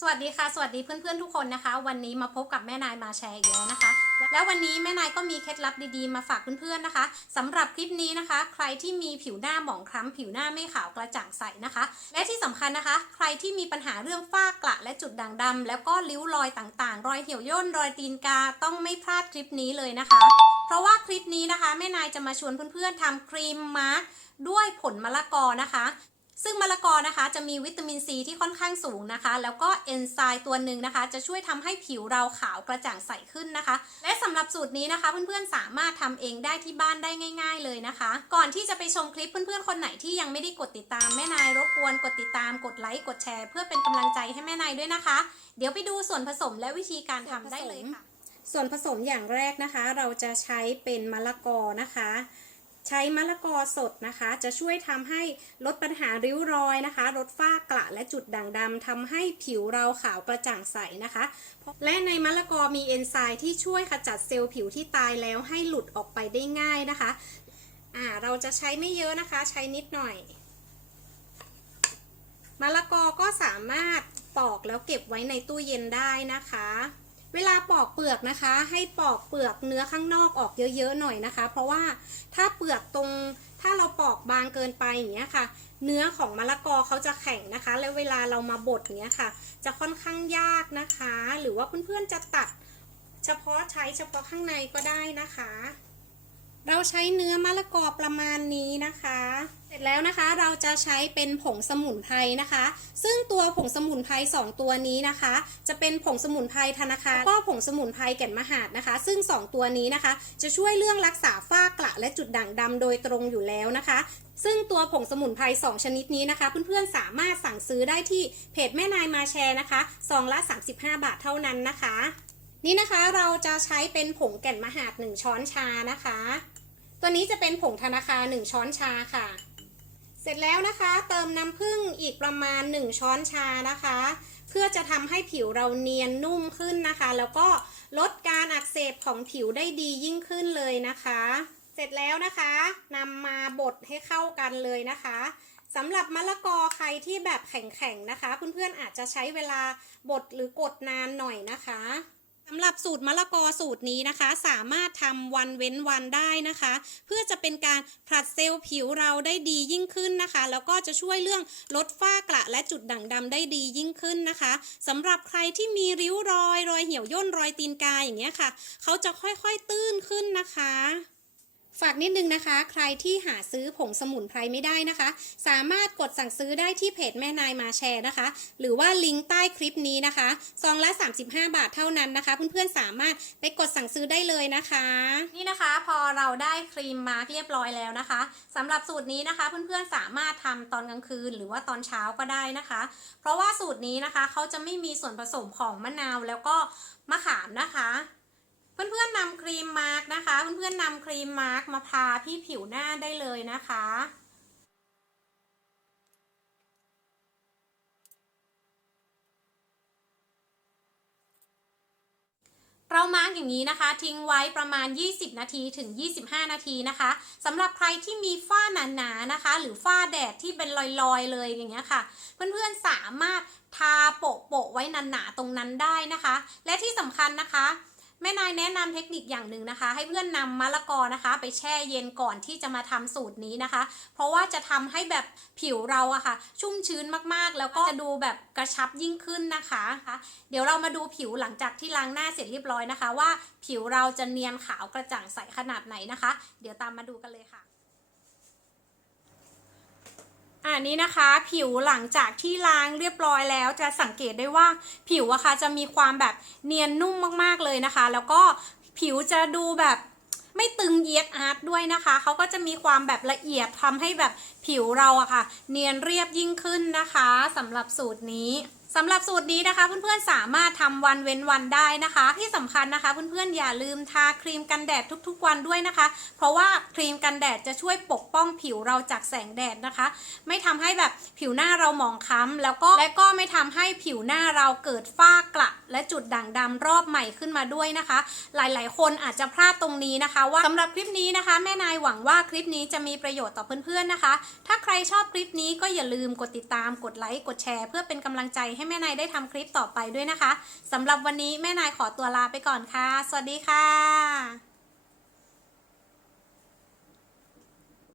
สวัสดีค่ะ สวัสดีเพื่อนๆทุกคนนะคะ วันนี้มาพบกับแม่นายมาแชร์อีกแล้วนะคะ แล้ววันนี้แม่นายก็มีเคล็ดลับดีๆมาฝากเพื่อนๆนะคะสำหรับคลิปนี้นะคะ ใครที่มีผิวหน้าหมองคล้ำผิวหน้าไม่ขาวกระจ่างใสนะคะ และที่สำคัญนะคะ ใครที่มีปัญหาเรื่องฝ้ากระและจุดด่างดำแล้วก็ริ้วรอยต่างๆ รอยเหี่ยวย่นรอยตีนกาต้องไม่พลาดคลิปนี้เลยนะคะ เพราะว่าคลิปนี้นะคะ แม่นายจะมาชวนเพื่อนๆทำครีมมาร์กด้วยผลมะละกอนะคะ ซึ่งมะละกอนะคะจะมีวิตามินซีที่ค่อนข้างสูงนะคะ แล้วก็เอนไซม์ตัวหนึ่งนะคะ จะช่วยทำให้ผิวเราขาวกระจ่างใสขึ้นนะคะ และสำหรับสูตรนี้นะคะ เพื่อนๆสามารถทำเองได้ที่บ้านได้ง่าย ๆ เลยนะคะ ก่อนที่จะไปชมคลิปเพื่อนๆคนไหนที่ยังไม่ได้กดติดตามแม่นายรบกวนกดติดตามกดไลค์กดแชร์เพื่อเป็นกำลังใจให้แม่นายด้วยนะคะ เดี๋ยวไปดูส่วนผสมและวิธีการทำได้เลยค่ะ ส่วนผสมอย่างแรกนะคะ เราจะใช้เป็นมะละกอนะคะ ใช้มะละกอสดนะคะ จะช่วยทำให้ลดปัญหาริ้วรอยนะคะ ลดฝ้ากระและจุดด่างดำทำให้ผิวเราขาวกระจ่างใสนะคะ และในมะละกอมีเอนไซม์ที่ช่วยขจัดเซลล์ผิวที่ตายแล้วให้หลุดออกไปได้ง่ายนะคะอ่าเราจะใช้ไม่เยอะนะคะ ใช้นิดหน่อยมะละกอก็สามารถปอกแล้วเก็บไว้ในตู้เย็นได้นะคะ เวลาปอกเปลือกนะคะ ให้ปอกเปลือกเนื้อข้างนอกออกเยอะๆหน่อยนะคะ เพราะว่าถ้าเปลือกตรงถ้าเราปอกบางเกินไปอย่างเงี้ยค่ะ เนื้อของมะละกอเขาจะแข็งนะคะ แล้วเวลาเรามาบดอย่างเงี้ยค่ะ จะค่อนข้างยากนะคะ หรือว่าเพื่อนๆจะตัด เฉพาะใช้เฉพาะข้างในก็ได้นะคะ เราใช้เนื้อมะละกอประมาณนี้นะคะ เสร็จแล้วนะคะเราจะใช้เป็นผงสมุนไพรนะคะ ซึ่งตัวผงสมุนไพร2ตัวนี้นะคะ จะเป็นผงสมุนไพรธนาคารแล้วก็ผงสมุนไพรแก่นมหาดนะคะ ซึ่ง 2 ตัวนี้นะคะ จะช่วยเรื่องรักษาฝ้ากระและจุดด่างดำโดยตรงอยู่แล้วนะคะ ซึ่งตัวผงสมุนไพร2 ชนิดนี้นะคะ เพื่อนๆสามารถสั่งซื้อได้ที่เพจแม่นายมาแชร์นะคะซองละ 35 บาทเท่านั้นนะคะ นี่นะคะเราจะใช้เป็นผงแก่นมหาด 1 ช้อนชานะคะ ตัวนี้จะเป็นผงธนาคาร 1 ช้อนชาค่ะ เสร็จแล้วนะคะเติมน้ำผึ้งอีกประมาณ 1 ช้อนชานะคะ เพื่อจะทำให้ผิวเราเนียนนุ่มขึ้นนะคะ แล้วก็ลดการอักเสบของผิวได้ดียิ่งขึ้นเลยนะคะ เสร็จแล้วนะคะนำมาบดให้เข้ากันเลยนะคะสำหรับมะละกอใครที่แบบแข็งๆนะคะ เพื่อนๆอาจจะใช้เวลาบดหรือกดนานหน่อยนะคะ สำหรับสูตรมะละกอสูตรนี้นะคะ สามารถทำวันเว้นวันได้นะคะ เพื่อจะเป็นการผลัดเซลล์ผิวเราได้ดียิ่งขึ้นนะคะ แล้วก็จะช่วยเรื่องลดฝ้ากระและจุดด่างดำได้ดียิ่งขึ้นนะคะสำหรับใครที่มีริ้วรอย รอยเหี่ยวย่นรอยตีนกายอย่างเงี้ยค่ะ เขาจะค่อยๆตื้นขึ้นนะคะ ฝากนิดนึงนะคะ ใครที่หาซื้อผงสมุนไพรไม่ได้นะคะ สามารถกดสั่งซื้อได้ที่เพจแม่นายมาแชร์นะคะ หรือว่าลิงก์ใต้คลิปนี้นะคะซองละ 35 บาทเท่านั้นนะคะ เพื่อนๆสามารถไปกดสั่งซื้อได้เลยนะคะ นี่นะคะพอเราได้ครีมมาร์กเรียบร้อยแล้วนะคะสำหรับสูตรนี้นะคะ เพื่อนๆสามารถทำตอนกลางคืน หรือว่าตอนเช้าก็ได้นะคะ เพราะว่าสูตรนี้นะคะเขาจะไม่มีส่วนผสมของมะนาวแล้วก็มะขามนะคะ เพื่อนๆนำครีมมาร์กนะคะ เพื่อนๆนำครีมมาร์กมาทาที่ผิวหน้าได้เลยนะคะเรามาร์กอย่างนี้นะคะ ทิ้งไว้ประมาณ 20 นาทีถึง 25 นาทีนะคะสำหรับใครที่มีฝ้าหนาๆนะคะ หรือฝ้าแดดที่เป็นลอยๆ เลยอย่างเงี้ยค่ะ เพื่อนๆสามารถทาโปะๆไว้หนาๆตรงนั้นได้นะคะ และที่สำคัญนะคะ แม่นายแนะนำเทคนิคอย่างหนึ่งนะคะ ให้เพื่อนนำมะละกอนะคะ ไปแช่เย็นก่อนที่จะมาทำสูตรนี้นะคะ เพราะว่าจะทำให้แบบผิวเราอะค่ะ ชุ่มชื้นมากๆ แล้วก็จะดูแบบกระชับยิ่งขึ้นนะคะ เดี๋ยวเรามาดูผิวหลังจากที่ล้างหน้าเสร็จเรียบร้อยนะคะ ว่าผิวเราจะเนียนขาวกระจ่างใสขนาดไหนนะคะ เดี๋ยวตามมาดูกันเลยค่ะ อั นนี้นะคะ ผิวหลังจากที่ล้างเรียบร้อยแล้วจะสังเกตได้ว่าผิวอะค่ะจะมีความแบบเนียนนุ่มมากๆเลยนะคะ แล้วก็ผิวจะดูแบบไม่ตึงเยียดอาร์ตด้วยนะคะ เขาก็จะมีความแบบละเอียดทำให้แบบผิวเราอะค่ะ เนียนเรียบยิ่งขึ้นนะคะสำหรับสูตรนี้ สำหรับสูตรนี้นะคะเพื่อนๆสามารถทำวันเว้นวันได้นะคะ ที่สำคัญนะคะเพื่อนๆอย่าลืมทาครีมกันแดดทุกๆวันด้วยนะคะ เพราะว่าครีมกันแดดจะช่วยปกป้องผิวเราจากแสงแดดนะคะ ไม่ทำให้แบบผิวหน้าเราหมองคล้ำแล้วก็และก็ไม่ทำให้ผิวหน้าเราเกิดฝ้ากระและจุดด่างดำรอบใหม่ขึ้นมาด้วยนะคะ หลายๆ คนอาจจะพลาดตรงนี้นะคะ ว่าสำหรับคลิปนี้นะคะ แม่นายหวังว่าคลิปนี้จะมีประโยชน์ต่อเพื่อนๆนะคะ ถ้าใครชอบคลิปนี้ก็อย่าลืมกดติดตามกดไลค์กดแชร์ เพื่อเป็นกำลังใจให้แม่นายได้ทำคลิปต่อไปด้วยนะคะสำหรับวันนี้แม่นายขอตัวลาไปก่อนค่ะ สวัสดีค่ะ